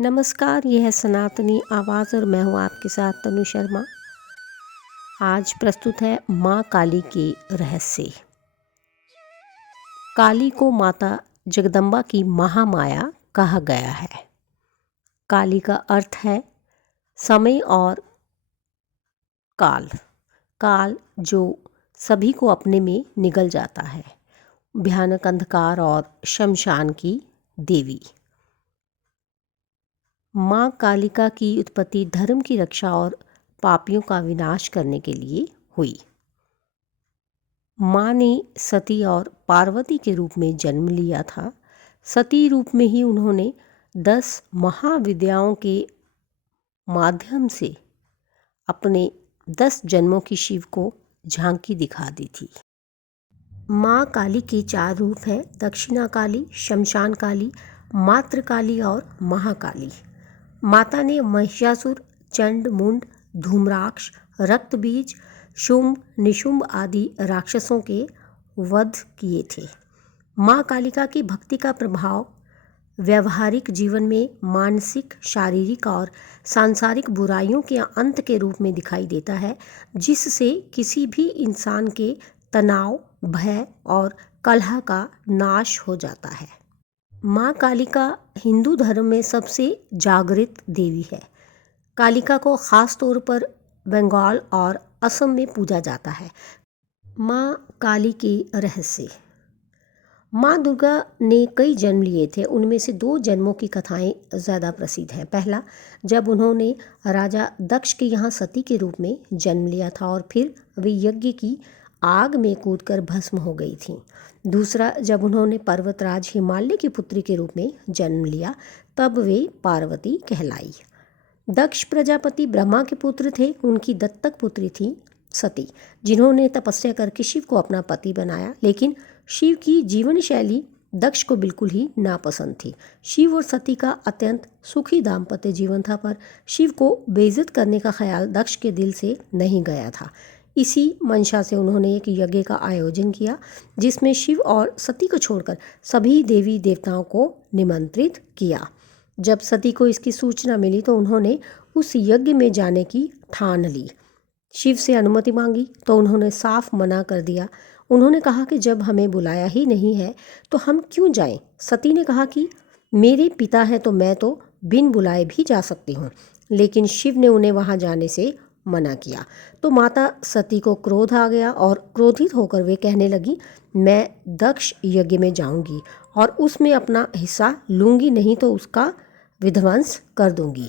नमस्कार, यह है सनातनी आवाज़ और मैं हूँ आपके साथ तनु शर्मा। आज प्रस्तुत है माँ काली के रहस्य। काली को माता जगदम्बा की महामाया कहा गया है। काली का अर्थ है समय और काल। काल जो सभी को अपने में निगल जाता है। भयानक अंधकार और शमशान की देवी। माँ कालिका की उत्पत्ति धर्म की रक्षा और पापियों का विनाश करने के लिए हुई। माँ ने सती और पार्वती के रूप में जन्म लिया था। सती रूप में ही उन्होंने 10 महाविद्याओं के माध्यम से अपने 10 जन्मों की शिव को झांकी दिखा दी थी। माँ काली के 4 रूप हैं: दक्षिणा काली, शमशान काली, मातृ काली और महाकाली। माता ने महिषासुर, चंड, मुंड, धूम्राक्ष, रक्तबीज, शुंभ, निशुंभ आदि राक्षसों के वध किए थे। माँ कालिका की भक्ति का प्रभाव व्यवहारिक जीवन में मानसिक, शारीरिक और सांसारिक बुराइयों के अंत के रूप में दिखाई देता है, जिससे किसी भी इंसान के तनाव, भय और कलह का नाश हो जाता है। माँ कालिका हिंदू धर्म में सबसे जागृत देवी है। कालिका को खास तौर पर बंगाल और असम में पूजा जाता है। माँ काली के रहस्य। माँ दुर्गा ने कई जन्म लिए थे, उनमें से 2 जन्मों की कथाएं ज़्यादा प्रसिद्ध हैं। पहला, जब उन्होंने राजा दक्ष के यहाँ सती के रूप में जन्म लिया था और फिर वे यज्ञ की आग में कूदकर भस्म हो गई थीं। दूसरा, जब उन्होंने पर्वतराज हिमालय की पुत्री के रूप में जन्म लिया, तब वे पार्वती कहलाई। दक्ष प्रजापति ब्रह्मा के पुत्र थे। उनकी दत्तक पुत्री थी सती, जिन्होंने तपस्या करके शिव को अपना पति बनाया। लेकिन शिव की जीवन शैली दक्ष को बिल्कुल ही नापसंद थी। शिव और सती का अत्यंत सुखी दाम्पत्य जीवन था, पर शिव को बेइज्जत करने का ख्याल दक्ष के दिल से नहीं गया था। इसी मंशा से उन्होंने एक यज्ञ का आयोजन किया, जिसमें शिव और सती को छोड़कर सभी देवी देवताओं को निमंत्रित किया। जब सती को इसकी सूचना मिली तो उन्होंने उस यज्ञ में जाने की ठान ली। शिव से अनुमति मांगी तो उन्होंने साफ मना कर दिया। उन्होंने कहा कि जब हमें बुलाया ही नहीं है तो हम क्यों जाएं? सती ने कहा कि मेरे पिता हैं तो मैं तो बिन बुलाए भी जा सकती हूँ। लेकिन शिव ने उन्हें वहाँ जाने से मना किया। तो माता सती को क्रोध आ गया और क्रोधित होकर वे कहने लगी, मैं दक्ष यज्ञ में जाऊंगी और उसमें अपना हिस्सा लूंगी, नहीं तो उसका विध्वंस कर दूंगी।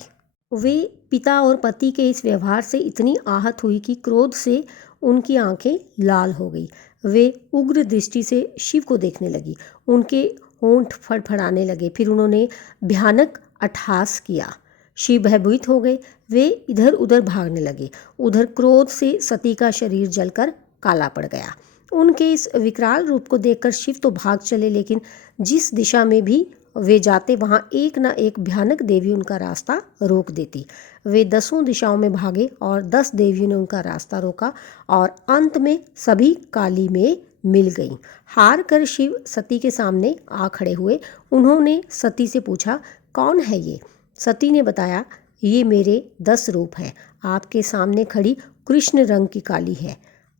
वे पिता और पति के इस व्यवहार से इतनी आहत हुई कि क्रोध से उनकी आंखें लाल हो गई। वे उग्र दृष्टि से शिव को देखने लगी। उनके होंठ फड़फड़ाने लगे। फिर उन्होंने भयानक अट्टहास किया। शिव भयभीत हो गए। वे इधर उधर भागने लगे। उधर क्रोध से सती का शरीर जलकर काला पड़ गया। उनके इस विकराल रूप को देखकर शिव तो भाग चले, लेकिन जिस दिशा में भी वे जाते वहाँ एक न एक भयानक देवी उनका रास्ता रोक देती। वे 10 दिशाओं में भागे और 10 देवियों ने उनका रास्ता रोका और अंत में सभी काली में मिल गईं। हार कर शिव सती के सामने आ खड़े हुए। उन्होंने सती से पूछा, कौन है ये? सती ने बताया, ये मेरे 10 रूप हैं। आपके सामने खड़ी कृष्ण रंग की काली है,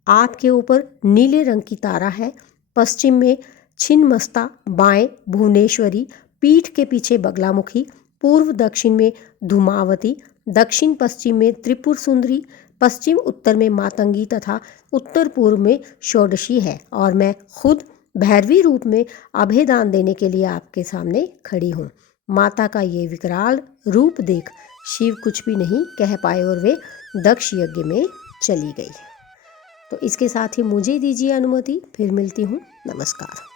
आपके ऊपर नीले रंग की तारा है, पश्चिम में छिन्नमस्ता, बाएं भुवनेश्वरी, पीठ के पीछे बगलामुखी, पूर्व दक्षिण में धूमावती, दक्षिण पश्चिम में त्रिपुर सुंदरी, पश्चिम उत्तर में मातंगी तथा उत्तर पूर्व में षोडशी है, और मैं खुद भैरवी रूप में अभयदान देने के लिए आपके सामने खड़ी हूँ। माता का ये विकराल रूप देख शिव कुछ भी नहीं कह पाए और वे दक्ष यज्ञ में चली गई। तो इसके साथ ही मुझे दीजिए अनुमति, फिर मिलती हूँ। नमस्कार।